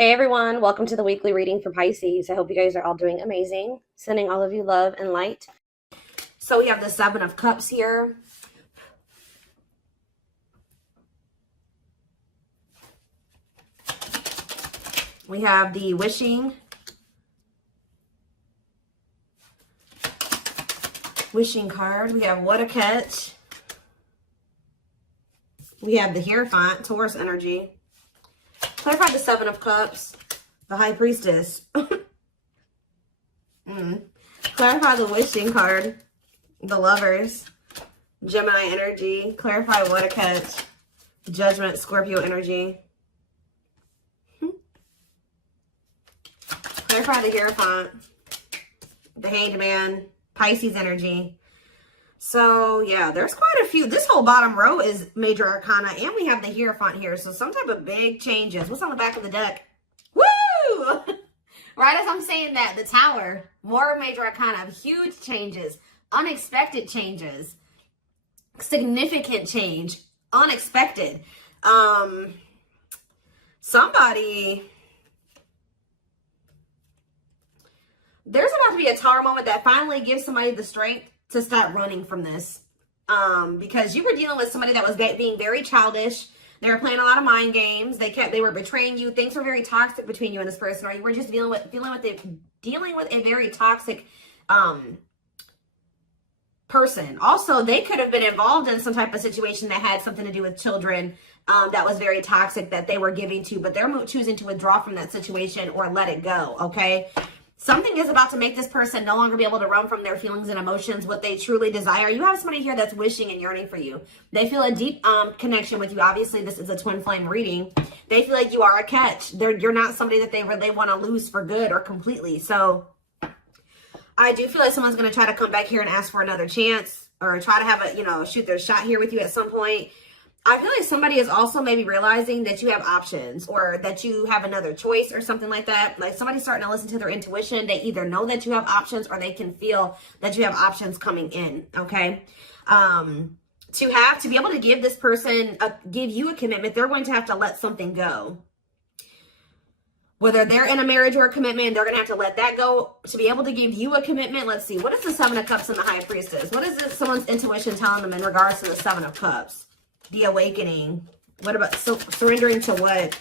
Hey everyone, welcome to the weekly reading for Pisces. I hope you guys are all doing amazing. Sending all of you love and light. So we have the Seven of Cups here. We have the wishing card. We have what a catch. We have the Hierophant, Taurus energy. Clarify the Seven of Cups, the High Priestess. Clarify the wishing card, the Lovers, Gemini energy. Clarify what a catch, Judgment, Scorpio energy. Clarify the Hierophant, the Hanged Man, Pisces energy. So, yeah, there's quite a few. This whole bottom row is major arcana, and we have the Hierophant here. So, some type of big changes. What's on the back of the deck? Woo! Right as I'm saying that, the Tower, more major arcana, huge changes, unexpected changes, significant change, unexpected. Somebody... There's about to be a Tower moment that finally gives somebody the strength to stop running from this. Because you were dealing with somebody that was being very childish. They were playing a lot of mind games. They were betraying you. Things were very toxic between you and this person, or you were just dealing with a very toxic person. Also, they could have been involved in some type of situation that had something to do with children that was very toxic that they were giving to, but they're choosing to withdraw from that situation or let it go, okay? Something is about to make this person no longer be able to run from their feelings and emotions, what they truly desire. You have somebody here that's wishing and yearning for you. They feel a deep connection with you. Obviously, this is a twin flame reading. They feel like you are a catch. You're not somebody that they want to lose for good or completely. So I do feel like someone's going to try to come back here and ask for another chance or try to have a, shoot their shot here with you at some point. I feel like somebody is also maybe realizing that you have options or that you have another choice or something like that. Like somebody's starting to listen to their intuition. They either know that you have options or they can feel that you have options coming in, okay? To be able to give this person, give you a commitment, they're going to have to let something go. Whether they're in a marriage or a commitment, they're going to have to let that go to be able to give you a commitment. Let's see. What is the Seven of Cups and the High Priestess? What is someone's intuition telling them in regards to the Seven of Cups? The awakening. What about surrendering to what?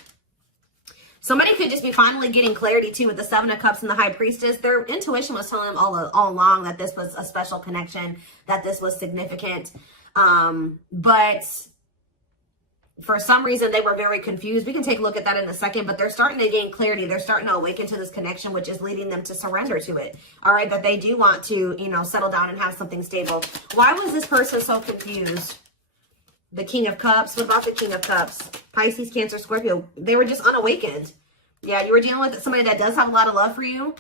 Somebody could just be finally getting clarity too with the Seven of Cups and the High Priestess. Their intuition was telling them all along that this was a special connection, that this was significant. But for some reason, they were very confused. We can take a look at that in a second, but they're starting to gain clarity. They're starting to awaken to this connection, which is leading them to surrender to it. All right, that they do want to, settle down and have something stable. Why was this person so confused? The King of Cups. What about the King of Cups? Pisces, Cancer, Scorpio. They were just unawakened. Yeah, you were dealing with somebody that does have a lot of love for you.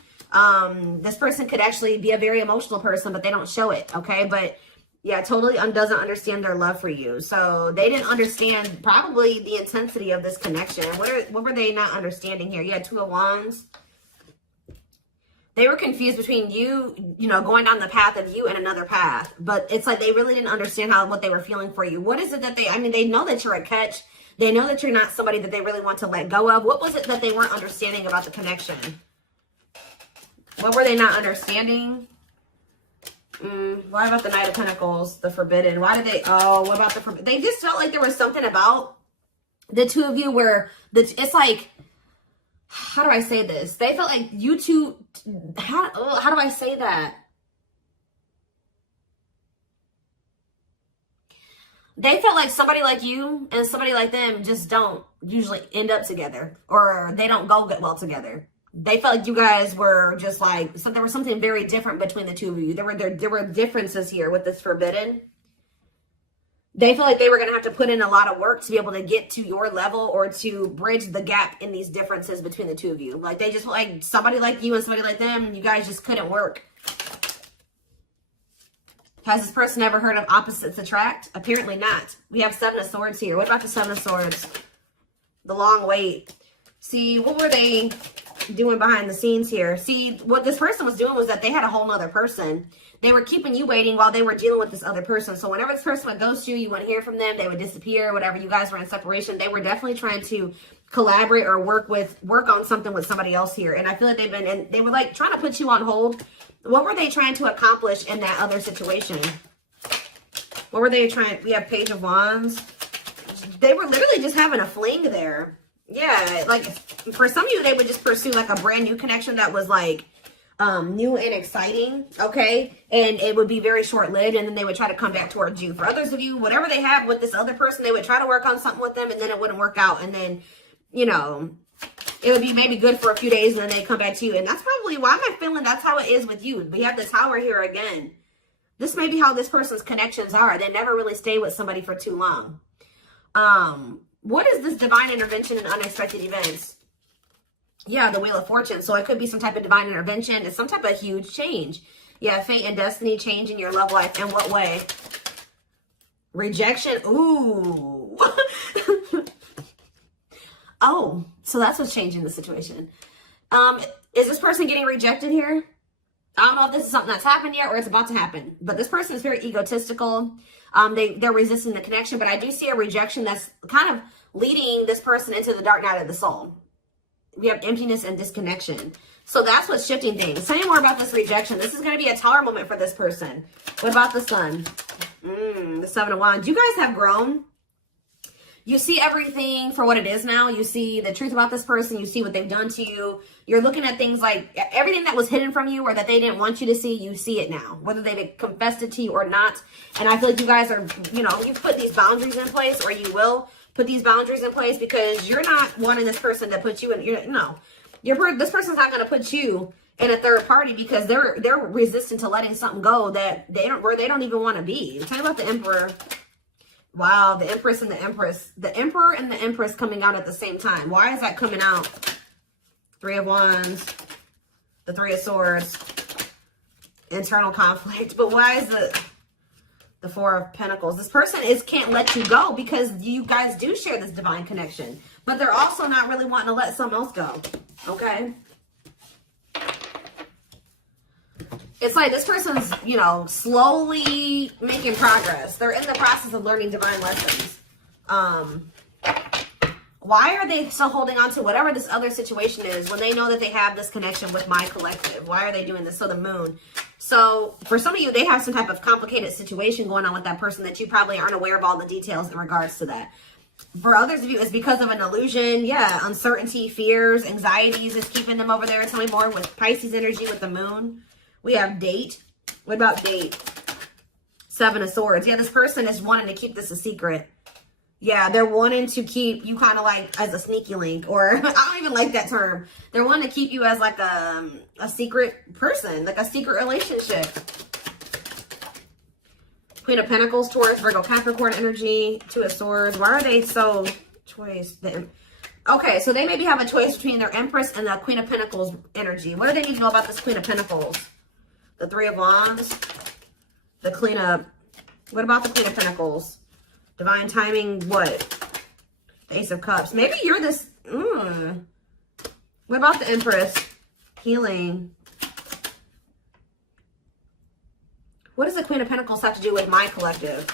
This person could actually be a very emotional person, but they don't show it, okay? But yeah, totally doesn't understand their love for you. So they didn't understand probably the intensity of this connection. What were they not understanding here? You had Two of Wands. They were confused between you, going down the path of you and another path. But it's like they really didn't understand what they were feeling for you. What is it that they know that you're a catch. They know that you're not somebody that they really want to let go of. What was it that they weren't understanding about the connection? What were they not understanding? Why about the Knight of Pentacles, the Forbidden? Why did they, what about the Forbidden? They just felt like there was something about the two of you where it's like, how do I say this? They felt like you two, how do I say that? They felt like somebody like you and somebody like them just don't usually end up together, or they don't go well together. They felt like you guys were just like, there was something very different between the two of you. There were differences here with this Forbidden. They feel like they were going to have to put in a lot of work to be able to get to your level or to bridge the gap in these differences between the two of you. Like they just like somebody like you and somebody like them, you guys just couldn't work. Has this person ever heard of opposites attract? Apparently not. We have Seven of Swords here. What about the Seven of Swords? The long wait. See, what were they? doing behind the scenes here? See, what this person was doing was that they had a whole nother person. They were keeping you waiting while they were dealing with this other person. So whenever this person would ghost you, you wouldn't hear from them. They would disappear, whatever. You guys were in separation. They were definitely trying to collaborate or work on something with somebody else here. And I feel like they were like trying to put you on hold. What were they trying to accomplish in that other situation? What were they trying? We have Page of Wands. They were literally just having a fling there. Yeah, like for some of you, they would just pursue like a brand new connection that was like new and exciting, okay? And it would be very short-lived, and then they would try to come back towards you. For others of you, whatever they have with this other person, they would try to work on something with them, and then it wouldn't work out. And then, you know, it would be maybe good for a few days, and then they come back to you. And that's probably why I'm feeling that's how it is with you. We have the Tower here again. This may be how this person's connections are. They never really stay with somebody for too long. What is this divine intervention and unexpected events? Yeah, the Wheel of Fortune. So it could be some type of divine intervention. It's some type of huge change. Yeah, fate and destiny change in your love life. In what way? Rejection. Ooh. Oh, so that's what's changing the situation. Is this person getting rejected here? I don't know if this is something that's happened yet or it's about to happen. But this person is very egotistical. They're resisting the connection. But I do see a rejection that's kind of leading this person into the dark night of the soul. We have emptiness and disconnection. So that's what's shifting things. Tell me more about this rejection. This is going to be a Tower moment for this person. What about the Sun? The Seven of Wands. You guys have grown. You see everything for what it is now. You see the truth about this person. You see what they've done to you. You're looking at things like everything that was hidden from you or that they didn't want you to see, you see it now. Whether they've confessed it to you or not. And I feel like you guys are, you know, you've put these boundaries in place, or you will put these boundaries in place, because you're not wanting this person to put you in, this person's not going to put you in a third party, because they're resistant to letting something go that they don't even want to be. Tell me about the Emperor. Wow, the Empress and the Empress. The Emperor and the Empress coming out at the same time. Why is that coming out? Three of Wands, the Three of Swords, internal conflict. But why is the Four of Pentacles? This person can't let you go, because you guys do share this divine connection. But they're also not really wanting to let something else go. Okay? It's like this person's, you know, slowly making progress. They're in the process of learning divine lessons. Why are they still holding on to whatever this other situation is when they know that they have this connection with my collective? Why are they doing this? So the Moon. So for some of you, they have some type of complicated situation going on with that person that you probably aren't aware of all the details in regards to that. For others of you, it's because of an illusion. Yeah, uncertainty, fears, anxieties is keeping them over there. Tell me more with Pisces energy with the Moon. We have Date. What about Date? Seven of Swords. Yeah, this person is wanting to keep this a secret. Yeah, they're wanting to keep you kind of like as a sneaky link, or I don't even like that term. They're wanting to keep you as like a secret person, like a secret relationship. Queen of Pentacles, Taurus, Virgo, Capricorn energy, Two of Swords. Why are they so choice? Okay, so they maybe have a choice between their Empress and the Queen of Pentacles energy. What do they need to know about this Queen of Pentacles? The Three of Wands, the Queen of, what about the Queen of Pentacles? Divine timing, what? The Ace of Cups. Maybe you're this, What about the Empress? Healing. What does the Queen of Pentacles have to do with my collective?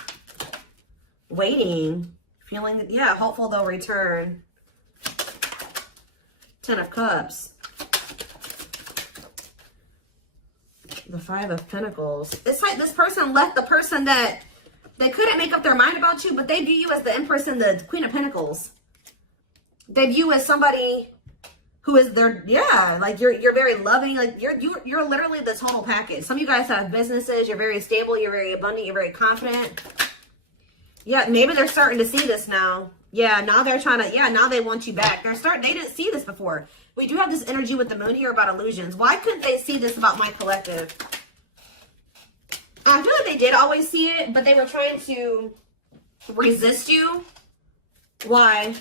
Waiting. Feeling, yeah, hopeful they'll return. Ten of Cups. The Five of Pentacles. It's like this person left the person that they couldn't make up their mind about you, but they view you as the Empress and the Queen of Pentacles. They view you as somebody who is their, yeah, like you're very loving, like you're literally the total package. Some of you guys have businesses, you're very stable, you're very abundant, you're very confident. Yeah, maybe they're starting to see this now. Yeah, now they're trying to, yeah, now they want you back. They didn't see this before. We do have this energy with the Moon here about illusions. Why couldn't they see this about my collective? I feel like they did always see it, but they were trying to resist you. Why?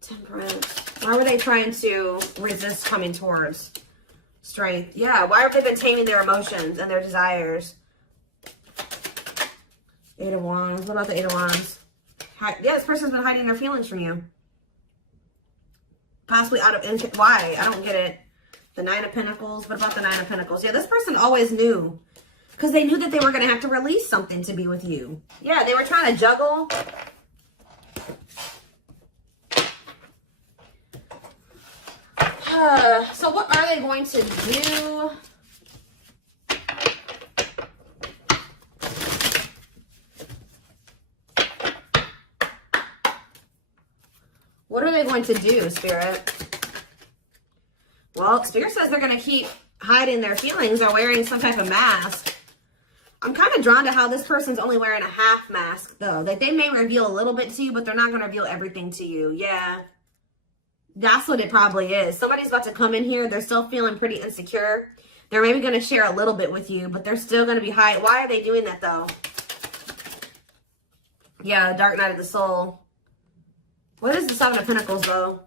Temperance. Why were they trying to resist coming towards Strength? Yeah, why have they been taming their emotions and their desires? Eight of Wands. What about the Eight of Wands? Yeah, this person's been hiding their feelings from you. Possibly out of, why? I don't get it. The Nine of Pentacles. What about the Nine of Pentacles? Yeah, this person always knew. Because they knew that they were going to have to release something to be with you. Yeah, they were trying to juggle. So what are they going to do? What are they going to do, Spirit? Well, Spirit says they're going to keep hiding their feelings or wearing some type of mask. I'm kind of drawn to how this person's only wearing a half mask, though. Like, they may reveal a little bit to you, but they're not going to reveal everything to you. Yeah. That's what it probably is. Somebody's about to come in here. They're still feeling pretty insecure. They're maybe going to share a little bit with you, but they're still going to be hiding. Why are they doing that, though? Yeah, Dark Night of the Soul. What is the Seven of Pentacles, though?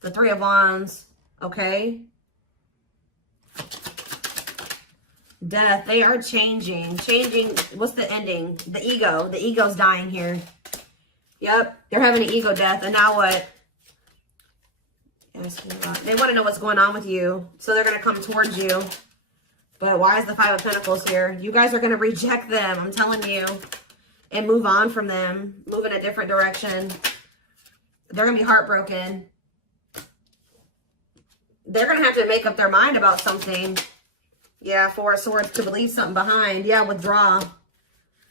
The Three of Wands. Okay. Death. They are changing. Changing. What's the ending? The ego. The ego's dying here. Yep. They're having an ego death. And now what? They want to know what's going on with you. So they're going to come towards you. But why is the Five of Pentacles here? You guys are going to reject them. I'm telling you. And move on from them. Move in a different direction. They're going to be heartbroken. They're going to have to make up their mind about something. Yeah, Four of Swords to leave something behind. Yeah, withdraw.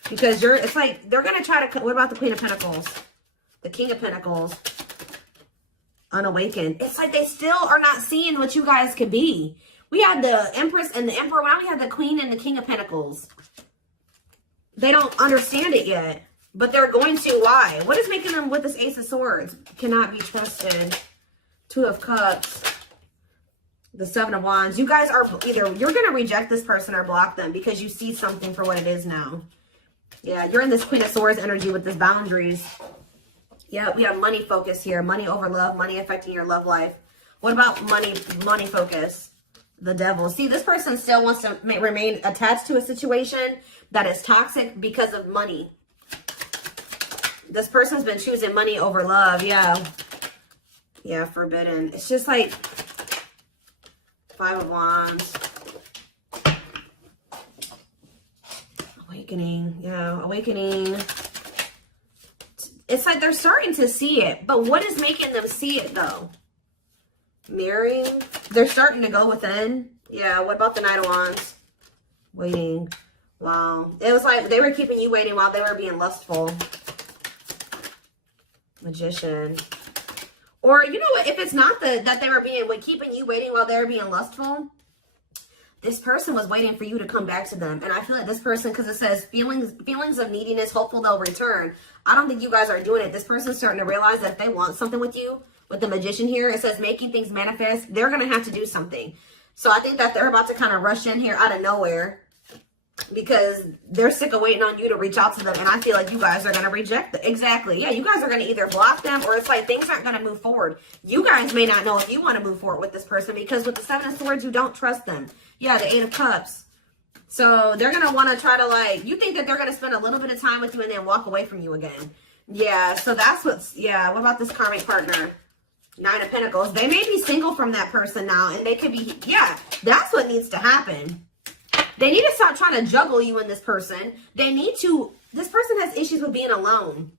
Because it's like, they're going to try to, what about the Queen of Pentacles? The King of Pentacles. Unawakened. It's like they still are not seeing what you guys could be. We had the Empress and the Emperor. Now we have the Queen and the King of Pentacles. They don't understand it yet. But they're going to. Why? What is making them with this Ace of Swords? Cannot be trusted. Two of Cups. The Seven of Wands. You guys are either, you're going to reject this person or block them because you see something for what it is now. Yeah, you're in this Queen of Swords energy with this boundaries. Yeah, we have money focus here. Money over love. Money affecting your love life. What about money focus? The Devil. See, this person still wants to remain attached to a situation that is toxic because of money. This person's been choosing money over love. Yeah. Yeah, forbidden. It's just like Five of Wands. Awakening. Yeah, awakening. It's like they're starting to see it. But what is making them see it, though? Mirroring. They're starting to go within. Yeah, what about the Knight of Wands? Waiting. Wow. It was like they were keeping you waiting while they were being lustful. Magician. Or, you know what? If it's not that they were keeping you waiting while they were being lustful, this person was waiting for you to come back to them. And I feel like this person, because it says feelings of neediness, hopeful they'll return. I don't think you guys are doing it. This person's starting to realize that if they want something with you, with the Magician here, it says making things manifest, they're going to have to do something. So I think that they're about to kind of rush in here out of nowhere because they're sick of waiting on you to reach out to them. And I feel like you guys are going to reject them. Exactly. Yeah, you guys are going to either block them or it's like things aren't going to move forward. You guys may not know if you want to move forward with this person because with the Seven of Swords, you don't trust them. Yeah, the Eight of Cups. So they're going to want to try to like, you think that they're going to spend a little bit of time with you and then walk away from you again. Yeah, so that's what's, yeah, what about this karmic partner? Nine of Pentacles. They may be single from that person now and they could be, yeah, that's what needs to happen. They need to stop trying to juggle you and this person. They need to, this person has issues with being alone.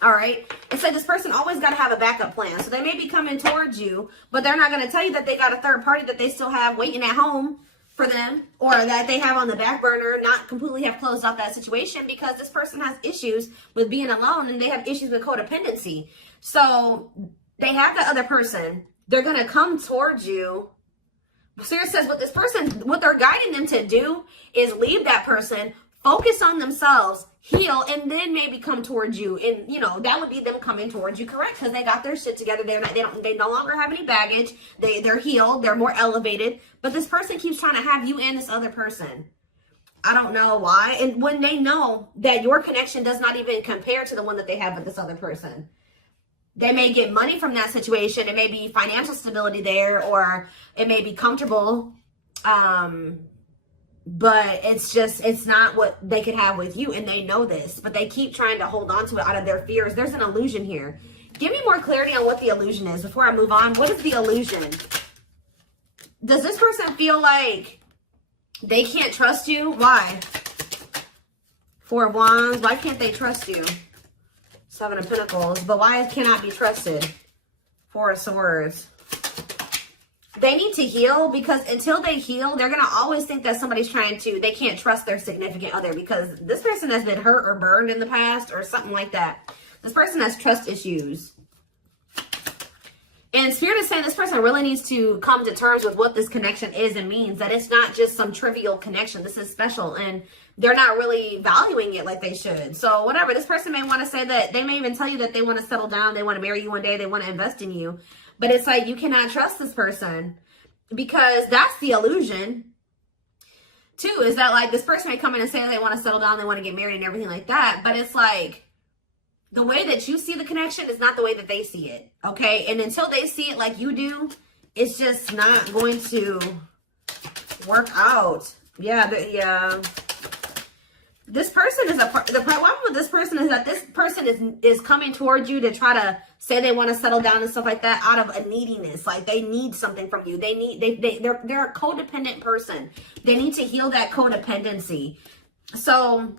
All right. It's like this person always got to have a backup plan. So they may be coming towards you, but they're not going to tell you that they got a third party that they still have waiting at home for them or that they have on the back burner, not completely have closed out that situation because this person has issues with being alone and they have issues with codependency. So they have the other person. They're going to come towards you. Spirit says what this person, what they're guiding them to do is leave that person, focus on themselves, heal, and then maybe come towards you. And, you know, that would be them coming towards you, correct? Because they got their shit together. They no longer have any baggage. They're healed. They're more elevated. But this person keeps trying to have you and this other person. I don't know why. And when they know that your connection does not even compare to the one that they have with this other person. They may get money from that situation. It may be financial stability there, or it may be comfortable. But it's not what they could have with you. And they know this, but they keep trying to hold on to it out of their fears. There's an illusion here. Give me more clarity on what the illusion is before I move on. What is the illusion? Does this person feel like they can't trust you? Why? Four of Wands. Why can't they trust you? Seven of Pentacles. But why cannot be trusted? Four of Swords. They need to heal, because until they heal, they're going to always think that somebody's trying to, they can't trust their significant other, because this person has been hurt or burned in the past or something like that. This person has trust issues. And Spirit is saying this person really needs to come to terms with what this connection is and means. That it's not just some trivial connection. This is special, and they're not really valuing it like they should. So whatever, this person may want to say that, they may even tell you that they want to settle down, they want to marry you one day, they want to invest in you. But it's like, you cannot trust this person, because that's the illusion. Two, is that like this person may come in and say they want to settle down, they want to get married and everything like that. But it's like, the way that you see the connection is not the way that they see it. Okay. And until they see it like you do, it's just not going to work out. Yeah. Yeah. This person is the problem with this person is that this person is coming towards you to try to say they want to settle down and stuff like that out of a neediness. Like they need something from you. They're a codependent person. They need to heal that codependency. So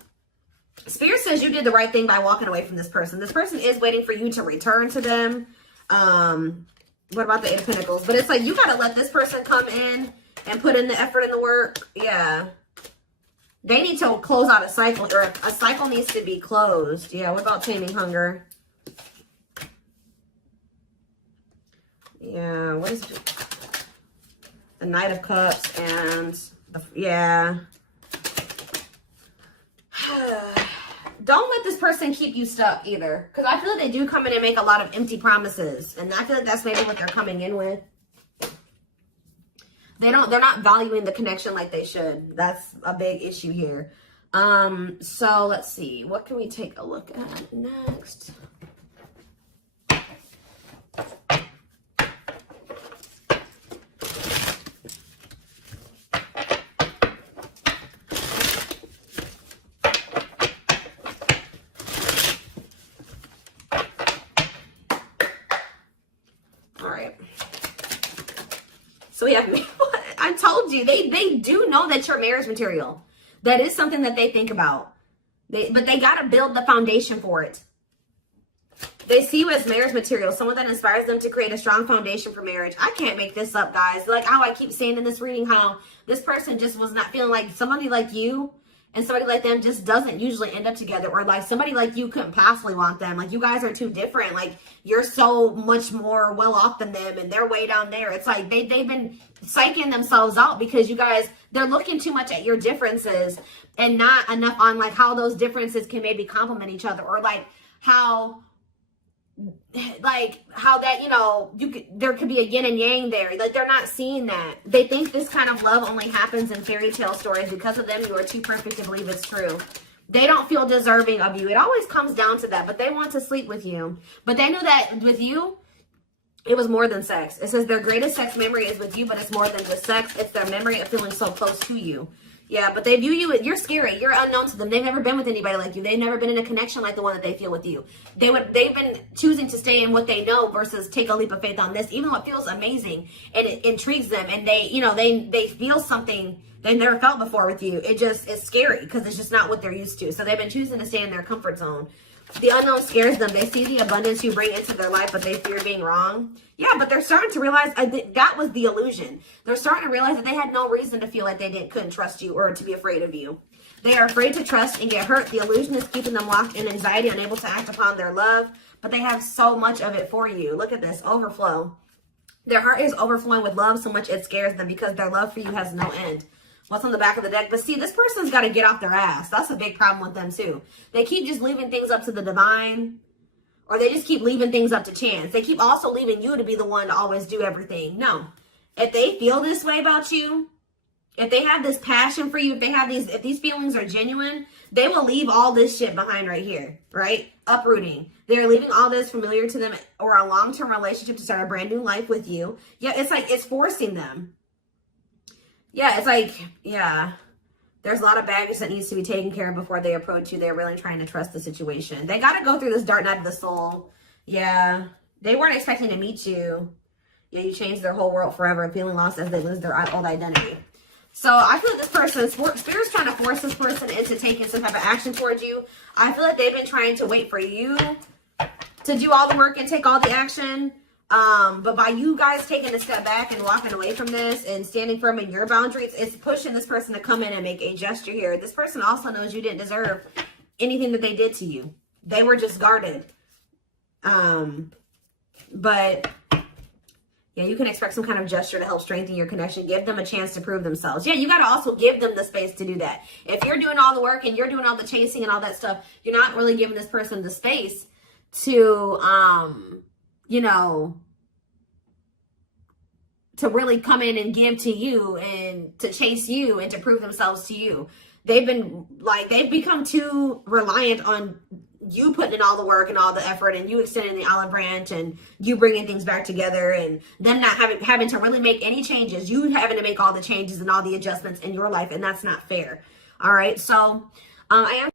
Spirit says you did the right thing by walking away from this person. This person is waiting for you to return to them. What about the Eight of Pentacles? But it's like, you got to let this person come in and put in the effort and the work. Yeah. They need to close out a cycle, or a cycle needs to be closed. Yeah, what about taming hunger? Yeah, what is it? The Knight of Cups and yeah. Don't let this person keep you stuck either, because I feel like they do come in and make a lot of empty promises, and I feel like that's maybe what they're coming in with. They're not valuing the connection like they should. That's a big issue here. So let's see. What can we take a look at next? All right. So we have, I told you, they do know that you're marriage material. That is something that they think about. But they got to build the foundation for it. They see you as marriage material, someone that inspires them to create a strong foundation for marriage. I can't make this up, guys. Like how I keep saying in this reading, how this person just was not feeling like somebody like you and somebody like them just doesn't usually end up together, or like somebody like you couldn't possibly want them. Like you guys are too different. Like you're so much more well off than them, and they're way down there. It's like they've been psyching themselves out because you guys, they're looking too much at your differences and not enough on like how those differences can maybe complement each other, or like how that, you know, there could be a yin and yang there. Like they're not seeing that. They think this kind of love only happens in fairy tale stories. Because of them, you are too perfect to believe it's true. They don't feel deserving of you. It always comes down to that, but they want to sleep with you. But they knew that with you, it was more than sex. It says their greatest sex memory is with you, but it's more than just sex. It's their memory of feeling so close to you. Yeah, but they view you, you're scary. You're unknown to them. They've never been with anybody like you. They've never been in a connection like the one that they feel with you. They've been choosing to stay in what they know versus take a leap of faith on this, even though it feels amazing and it intrigues them. And they, you know, they feel something they never felt before with you. It just is scary because it's just not what they're used to. So they've been choosing to stay in their comfort zone. The unknown scares them. They see the abundance you bring into their life, but they fear being wrong. Yeah, but they're starting to realize that was the illusion. They're starting to realize that they had no reason to feel like they couldn't trust you or to be afraid of you. They are afraid to trust and get hurt. The illusion is keeping them locked in anxiety, unable to act upon their love, but they have so much of it for you. Look at this, overflow. Their heart is overflowing with love so much it scares them because their love for you has no end. What's on the back of the deck? But see, this person's got to get off their ass. That's a big problem with them too. They keep just leaving things up to the divine, or they just keep leaving things up to chance. They keep also leaving you to be the one to always do everything. No. If they feel this way about you, if they have this passion for you, if these feelings are genuine, they will leave all this shit behind right here, right? Uprooting. They're leaving all this familiar to them or a long-term relationship to start a brand new life with you. Yeah, it's like it's forcing them. Yeah, it's like, yeah, there's a lot of baggage that needs to be taken care of before they approach you. They're really trying to trust the situation. They got to go through this dark night of the soul. Yeah, they weren't expecting to meet you. Yeah, you changed their whole world forever, feeling lost as they lose their old identity. So I feel like this person, Spirit's trying to force this person into taking some type of action towards you. I feel like they've been trying to wait for you to do all the work and take all the action. But by you guys taking a step back and walking away from this and standing firm in your boundaries, it's pushing this person to come in and make a gesture here. This person also knows you didn't deserve anything that they did to you. They were just guarded. But yeah, you can expect some kind of gesture to help strengthen your connection. Give them a chance to prove themselves. Yeah, you got to also give them the space to do that. If you're doing all the work and you're doing all the chasing and all that stuff, you're not really giving this person the space to, you know, to really come in and give to you and to chase you and to prove themselves to you. They've become too reliant on you putting in all the work and all the effort and you extending the olive branch and you bringing things back together and then not having to really make any changes. You having to make all the changes and all the adjustments in your life, and that's not fair. All right, so I am